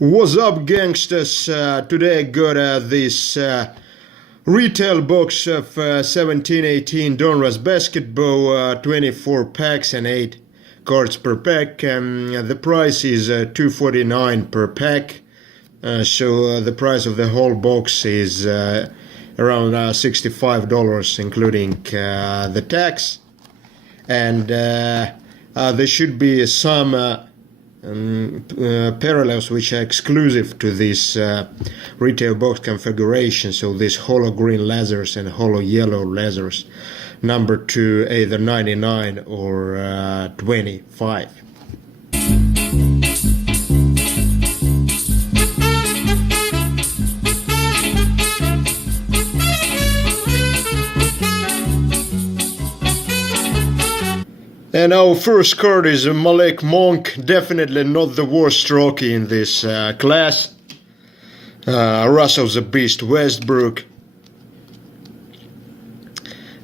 What's up, gangsters? Today I got this retail box of 17-18 Donruss Basketball, 24 packs and 8 cards per pack. The price is $2.49 per pack. So the price of the whole box is around $65, including the tax. And there should be some parallels which are exclusive to this retail box configuration. So these Holo Green Lasers and Holo Yellow Lasers, number 2 either 99 or 25. And our first card is Malik Monk, definitely not the worst rookie in this class. Russell the Beast Westbrook.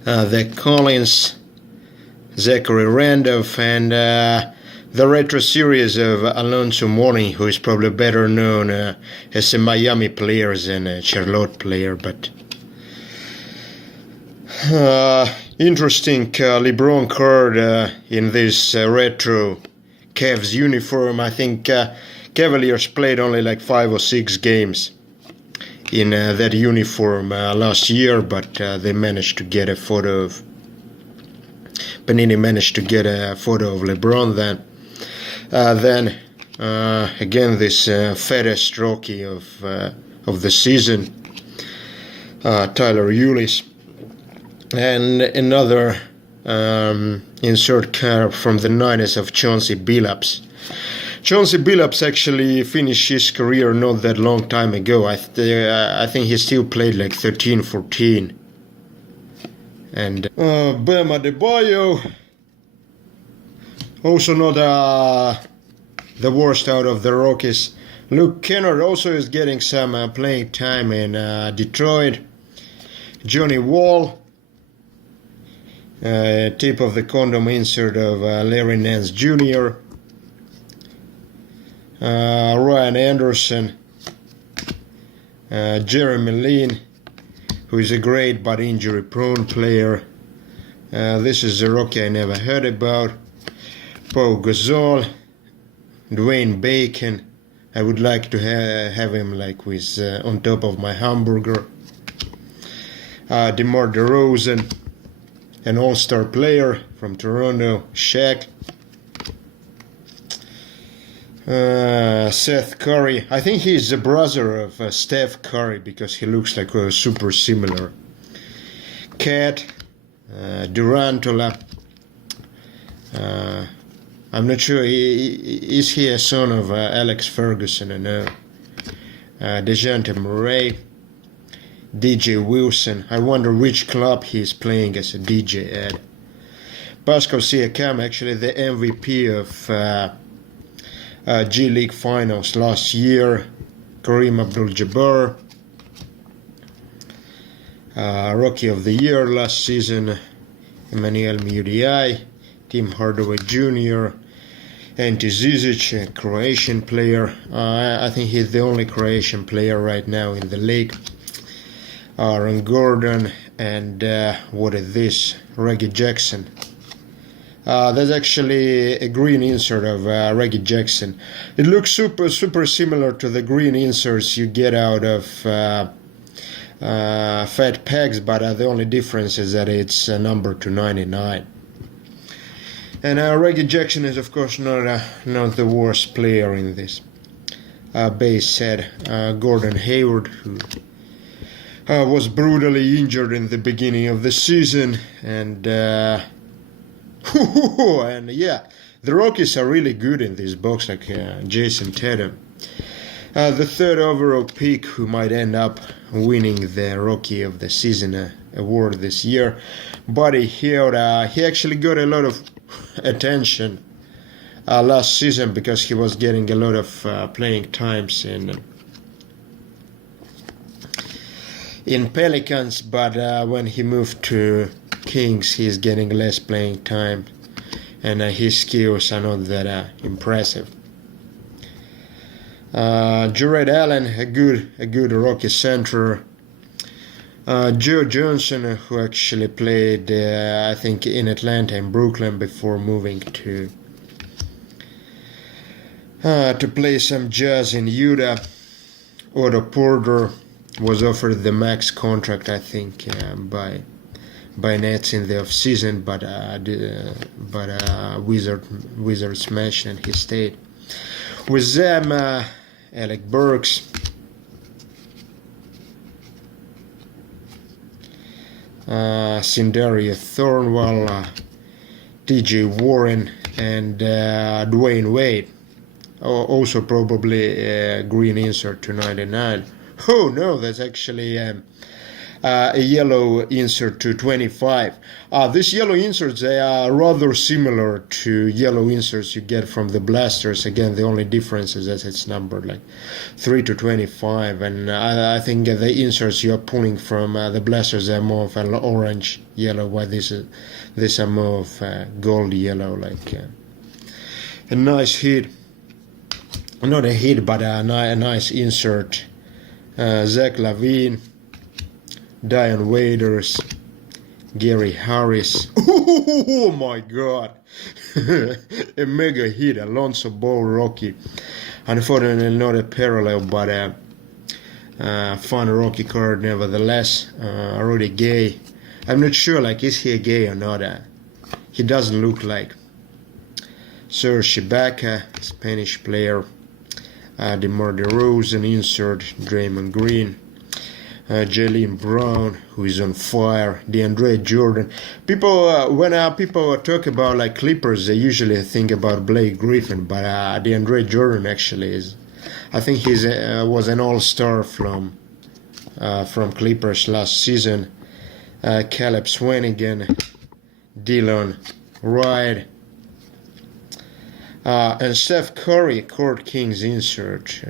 The Collins, Zachary Randolph, and the retro series of Alonzo Mourning, who is probably better known as a Miami player than a Charlotte player, but interesting LeBron card in this retro Cavs uniform. I think Cavaliers played only like 5 or 6 games in that uniform last year, but they managed to get a photo of Panini managed to get a photo of LeBron then. Again, this fattest rookie of the season, Tyler Ulis. And another insert card from the 90s of Chauncey Billups. Chauncey Billups actually finished his career not that long time ago. I think he still played like 13-14. And Bam Adebayo, also not the worst out of the Rockies. Luke Kennard also is getting some playing time in Detroit. Johnny Wall. Tip of the condom insert of Larry Nance Jr. Ryan Anderson. Jeremy Lin, who is a great but injury-prone player. This is a rookie I never heard about. Pau Gasol. Dwayne Bacon. I would like to have him like with on top of my hamburger. DeMar DeRozan. An all-star player from Toronto, Shaq. Seth Curry. I think he's the brother of Steph Curry because he looks like super similar. Cat. Durantula. I'm not sure. Is he a son of Alex Ferguson? I know. DeJounte Murray. DJ Wilson. I wonder which club he's playing as a DJ at. Pascal Siakam, actually the MVP of G League Finals last year. Kareem Abdul-Jabbar, Rookie of the Year last season. Emmanuel Mudiay, Tim Hardaway Jr., Ante Zizic, a Croatian player. I think he's the only Croatian player right now in the league. Aaron Gordon, and what is this? Reggie Jackson. That's actually a green insert of Reggie Jackson. It looks super similar to the green inserts you get out of fat packs, but the only difference is that it's numbered to 99. And Reggie Jackson is of course not the worst player in this base set. Gordon Hayward, who was brutally injured in the beginning of the season, and yeah, the Rockies are really good in this box, like JAYSON-TATUM, the 3rd overall pick, who might end up winning the Rookie of the Season award this year. Buddy Hield, he actually got a lot of attention last season because he was getting a lot of playing times in Pelicans, but when he moved to Kings, he's getting less playing time, and his skills are not that impressive. Jarrett Allen, a good Rocky center. Joe Johnson, who actually played, I think, in Atlanta and Brooklyn before moving to play some Jazz in Utah. Otto Porter was offered the max contract, I think, by Nets in the off-season, but Wizards smashed and he stayed. With them, Alec Burks, Cinderia Thornwell, TJ Warren, and Dwayne Wade. Also probably green insert to 99. Oh no, that's actually a yellow insert to 25. These yellow inserts, they are rather similar to yellow inserts you get from the blasters. Again, the only difference is that it's numbered like 3 to 25, and I think the inserts you're pulling from the blasters are more of an orange yellow, while these are more of gold yellow, like a nice hit. Not a hit, but a nice insert. Zach LaVine, Dion Waiters, Gary Harris. Oh my God! A mega hit, Alonzo Ball Rocky. Unfortunately, not a parallel, but a fun Rocky card nevertheless. Rudy Gay. I'm not sure, like, is he a gay or not? He doesn't look like. Serge Ibaka, Spanish player. DeMar DeRozan insert, Draymond Green. Jaylen Brown, who is on fire. DeAndre Jordan. People, when people talk about like Clippers, they usually think about Blake Griffin, but DeAndre Jordan actually is. I think he's was an all-star from Clippers last season. Caleb Swanigan, Dillon Wright. And Steph Curry, Court Kings insert.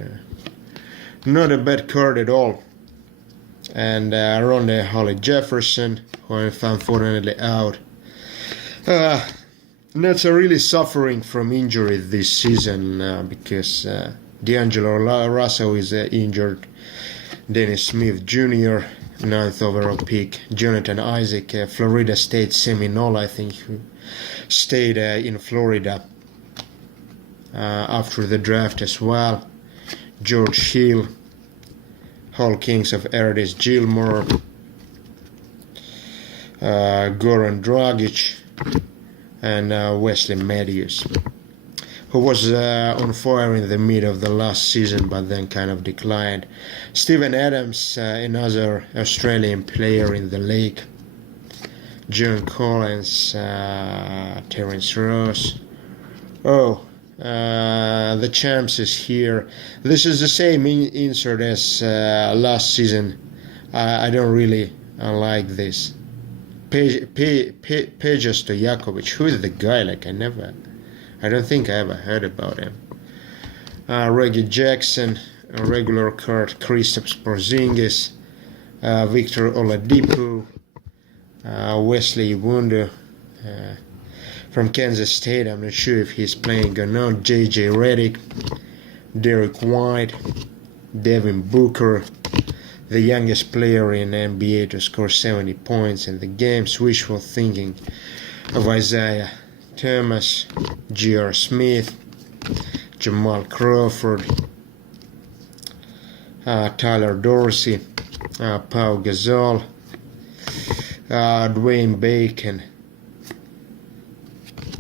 Not a bad card at all. And Rondae Holly-Jefferson, who is unfortunately out. Nets are really suffering from injury this season because D'Angelo Russell is injured. Dennis Smith Jr., 9th overall pick. Jonathan Isaac, Florida State Seminole, I think, who stayed in Florida after the draft as well. George Hill, Hall Kings of Erdis Gilmore, Goran Dragic, and Wesley Matthews, who was on fire in the mid of the last season but then kind of declined. Steven Adams, another Australian player in the league. John Collins, Terence Ross. The champs is here. This is the same insert as last season. I don't really like this. Peja Stojakovic. Who is the guy? Like, I don't think I ever heard about him. Reggie Jackson, a regular card. Kristaps Porzingis, Victor Oladipo, Wesley Iwundu. From Kansas State, I'm not sure if he's playing or not. JJ Redick, Derek White, Devin Booker, the youngest player in NBA to score 70 points in the game. Wishful thinking of Isaiah Thomas, J.R. Smith, Jamal Crawford, Tyler Dorsey, Pau Gasol, Dwayne Bacon.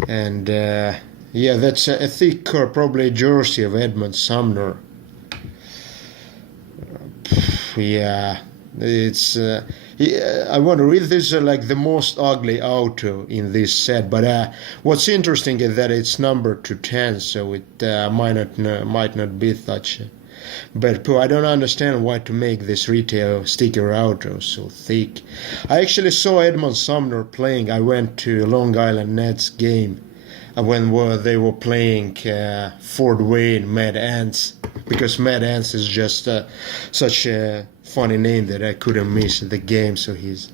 And yeah, that's a thick card, probably a jersey of Edmund Sumner. Yeah, it's. I wonder if this is like the most ugly auto in this set. But what's interesting is that it's numbered to 10, so it might not be such. But I don't understand why to make this retail sticker auto so thick. I actually saw Edmund Sumner playing. I went to Long Island Nets game when they were playing Fort Wayne Mad Ants, because Mad Ants is just such a funny name that I couldn't miss the game. So he's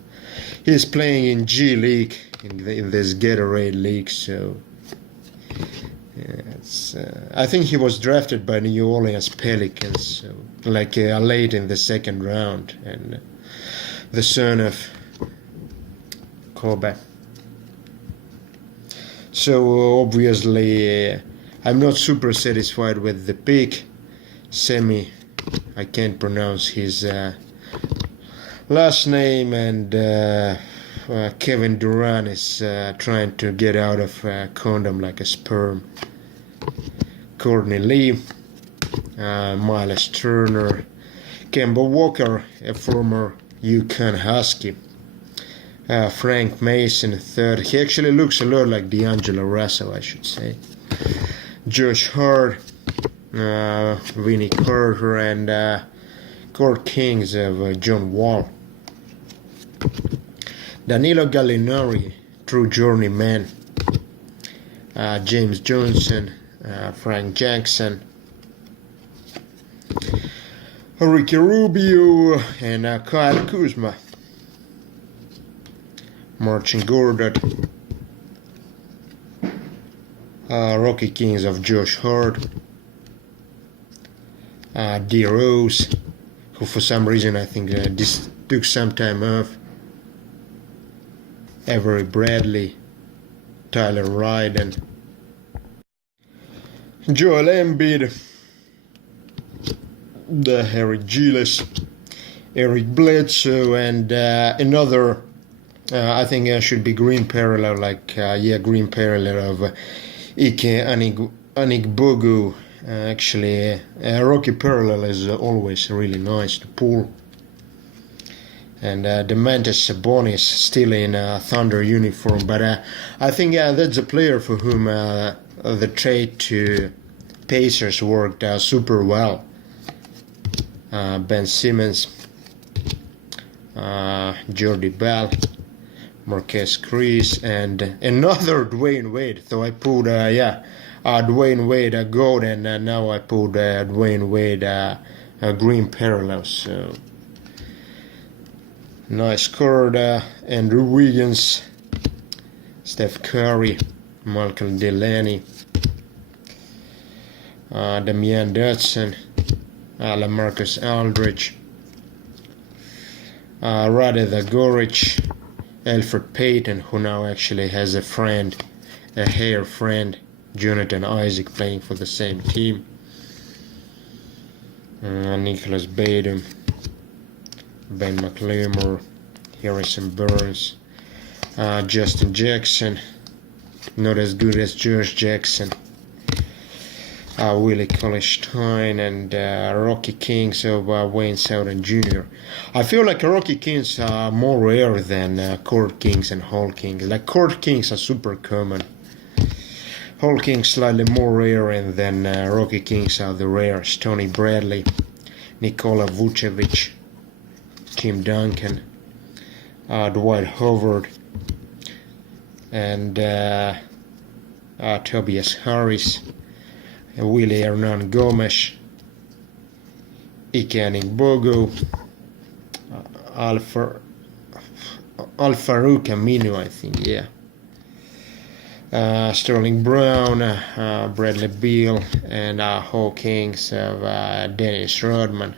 playing in G League in this Gatorade League. So I think he was drafted by New Orleans Pelicans, so like late in the second round, and the son of Kobe. So obviously I'm not super satisfied with the pick. I can't pronounce his last name, and Kevin Durant is trying to get out of condom like a sperm. Courtney Lee, Miles Turner, Kemba Walker, a former UConn Husky, Frank Mason III. He actually looks a lot like D'Angelo Russell, I should say. Josh Hart, Vinnie Carter, and Court Kings of John Wall. Danilo Gallinari, true journeyman. James Johnson, Frank Jackson, Ricky Rubio, and Kyle Kuzma. Marcin Gortat, Rocky Kings of Josh Hart, D. Rose, who for some reason I think took some time off, Avery Bradley, Tyler Ryden, Joel Embiid, the Harry Giles, Eric Bledsoe, and another, I think should be green parallel, green parallel of Ike Anigbogu. Actually, Rocky parallel is always really nice to pull. And Demantis Sabonis still in Thunder uniform, but I think that's a player for whom the trade to Pacers worked super well. Ben Simmons, Jordy Bell, Marquez Chris, and another Dwayne Wade. So I put Dwayne Wade a gold, and now I put Dwayne Wade a green parallel. So nice card. Andrew Wiggins, Steph Curry, Malcolm Delaney, Damian Dotson, LaMarcus Aldridge, Rade Goric, Alfred Payton, who now actually has a friend, a hair friend, Jonathan Isaac, playing for the same team, Nicholas Batum, Ben McLemore, Harrison Burns, Justin Jackson, not as good as Josh Jackson, Willie Cauley-Stein, and Rocky Kings of Wayne Southern Jr. I feel like Rocky Kings are more rare than Court Kings and Hall Kings. Like Court Kings are super common. Hall Kings slightly more rare, and then Rocky Kings are the rarest. Tony Bradley, Nikola Vucevic, Tim Duncan, Dwight Howard, and Tobias Harris, Willie Hernan Gomes, Ike Anigbogu, Al-Farouq Aminu, I think, yeah. Sterling Brown, Bradley Beal, and Hall Kings of Dennis Rodman,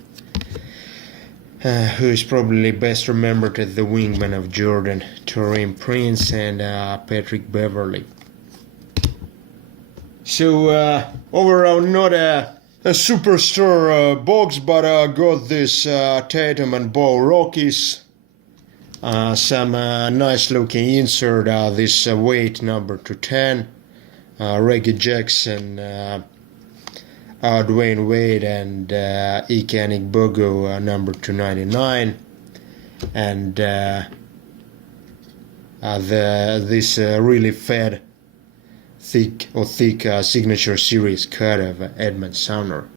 who is probably best remembered as the wingman of Jordan, Taurean Prince, and Patrick Beverley. So overall, not a superstar box, but I got this Tatum and Ball Rockies. Some nice looking insert, this weight number to 10, Reggie Jackson, Dwayne Wade, and Ike Anigbogu, number 299, and this really thick signature series cut of Edmund Sumner.